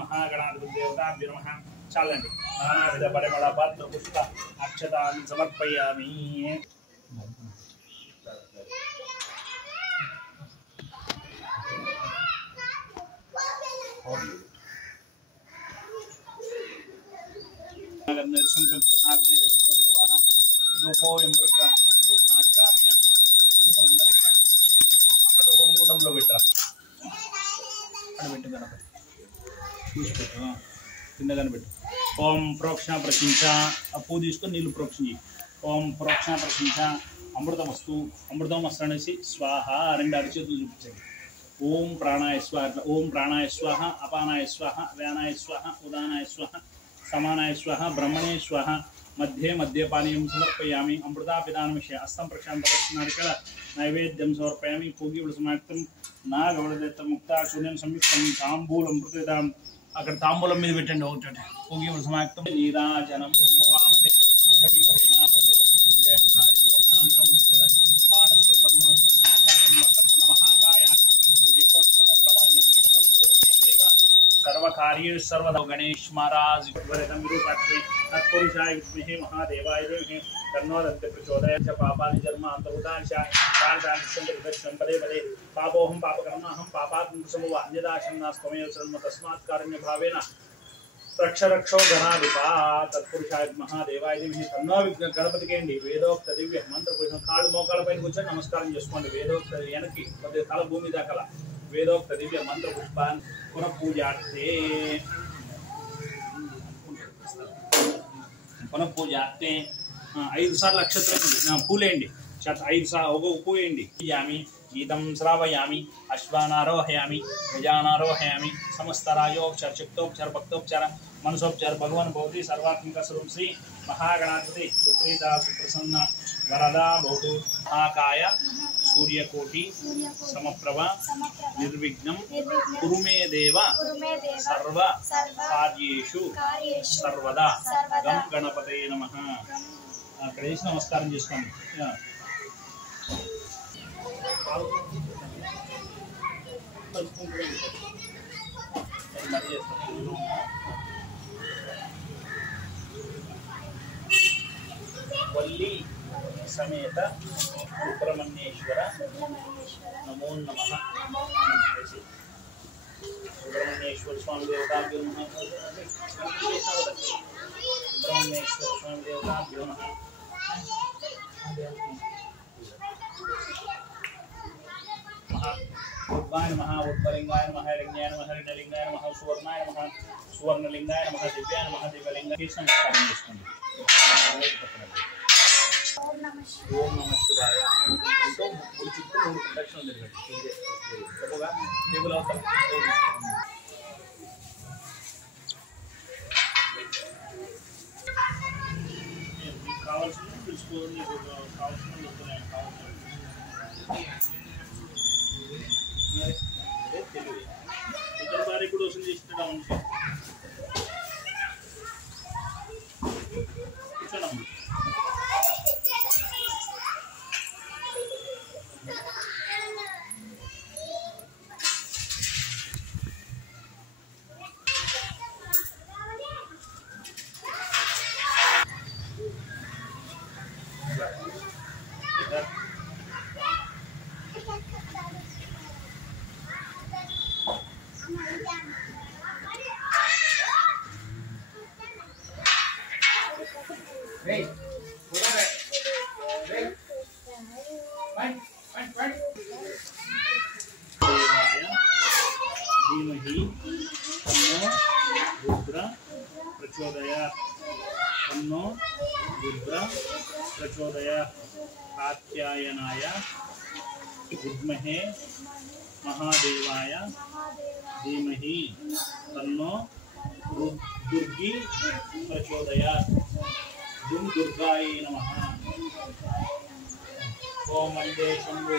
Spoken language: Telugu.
महागणाधिपतिदेवताभ्यो नमः चालंడి नानाविध परिमళ पात्र पुष्प अक्षतानि समर्पयामि ओम प्रोक्षण प्रशिंच पूजको नीलू प्रोक्षण ओम प्रोक्षण प्रशिंच अमृतमस्तु अमृतमस्तु स्वाहा रेंडु अरिचेतुलु चूपिंचंడి ओम प्राणाय स्वाहा ओम प्राणाय स्वाहा अपानाय स्वाहा व्यानाय स्वाहा उदानाय स्वाहा समानाय स्वाहा ब्रह्मणे स्वाहा मध्ये मद्यपानीयं समर्पयामि अमृतापिदानमिषे हस्तं प्रक्षान्तरस्नारिकल नैवेद्यं समर्पयामि पूगीवलसमाक्तं नागवलदेत्तं मुक्ता शून्यं संयुक्तं ताम्बूलं प्रतिदां अगर तांबूलं మీద పెట్టండి ఒకటి పూగీవలసమాక్తం నీరాజనం సమవామహే కవిం కవీనాపత్రవసనం జయప్రాయం బ్రహ్మణాం బ్రహ్మస్పద ఆనస్వర్ణో శ్రీకాయం వక్రతున మహాకాయ సూర్యకోటి సమప్రభా నిర్విఘ్నం కురుమే దేవ सर्वकार्येषु सर्वदा गणेश महाराज वरदं विरूपाक्षे तत्पुरुषाय विद्महे महादेवाय धीमहि तन्नो दन्ते प्रचोदयात् पापानि जन्मान्तर्भूतानि च कालकालसंगतं पदे पदे पापोऽहं पापकर्माहं पापात्मसमुवा अन्यदाशं नास्त्वमेव शरणं तस्मात् कारुण्यभावेन रक्ष रक्षो गणाधिपा तत्पुरुषाय महादेवाय धीमहि तन्नो गणपतिकेंడి వేదోక్త దివ్య మంత్ర పురుషం కాళ్ళు మోకాళ్ళ పైన కూర్చొని నమస్కారం చేసుకోండి వేదోక్త వెనక్కి కొద్దిగా తల భూమి దాకా वेदोक्त दिव्य मंत्र पुष्पान् पुनः पूजार्थे 5 सार्లు नक्षत्र पूलेंडी 5 सार्లు पूयेंडी यामी गीतं श्रावयामि अश्वानारोहयामि गजानारोहयामि समस्त राजोपचार चित्तोपचार भक्तोपचार मनसोपचार भगवान भवति सर्वात्मक स्वरूप श्री महागणाधिपति सुप्रीता सुप्रसन्न वरदा भवतु महाकाय सूर्यकोटि समप्रभा निर्विघ्नं कुरु मे देव सर्व कार्येषु सर्वदा गं गणपतये नमः అక్కడ చేసి నమస్కారం చేసుకోండి वल्ली समेत सुब्रह्मण्येश्वर नमो नमः सुब्रह्मण्येश्वर स्वामी देवताभ्यो नमः सुब्रह्मण्येश्वर स्वामी देवताभ्यो नमः उद्भाय नमः उद्भलिंगाय नमः लिंगाय नमः हरिणलिंगाय नमः सुवर्णाय नमः सुवर्णलिंगाय नमः दिव्याय नमः दिव्यलिंगाय नमस्कारं చేసుకోండి ओम नमः शिवाय तो मुड़ी चुट्टू 3 प्रदक्षिणలు జరగాలి చెప్పగా టేబుల్ అవతల కావాల్సిన తెలుసుకోండి కావాల్సిన లోపలే కావాల్సిన తెలివి ఇద్దరు బారి కూడా వసూలు చేస్తాడు అవును కూర్చోండి धीमहि तन्नो रुद्र प्रचोदयात् तन्नो रुद्र प्रचोदयात् कात्यायनाय विद्महे महादेवाय धीमहि तन्नो दुर्गी प्रचोदयात् दुं दुर्गायै नमः ओम वन्दे शम्भो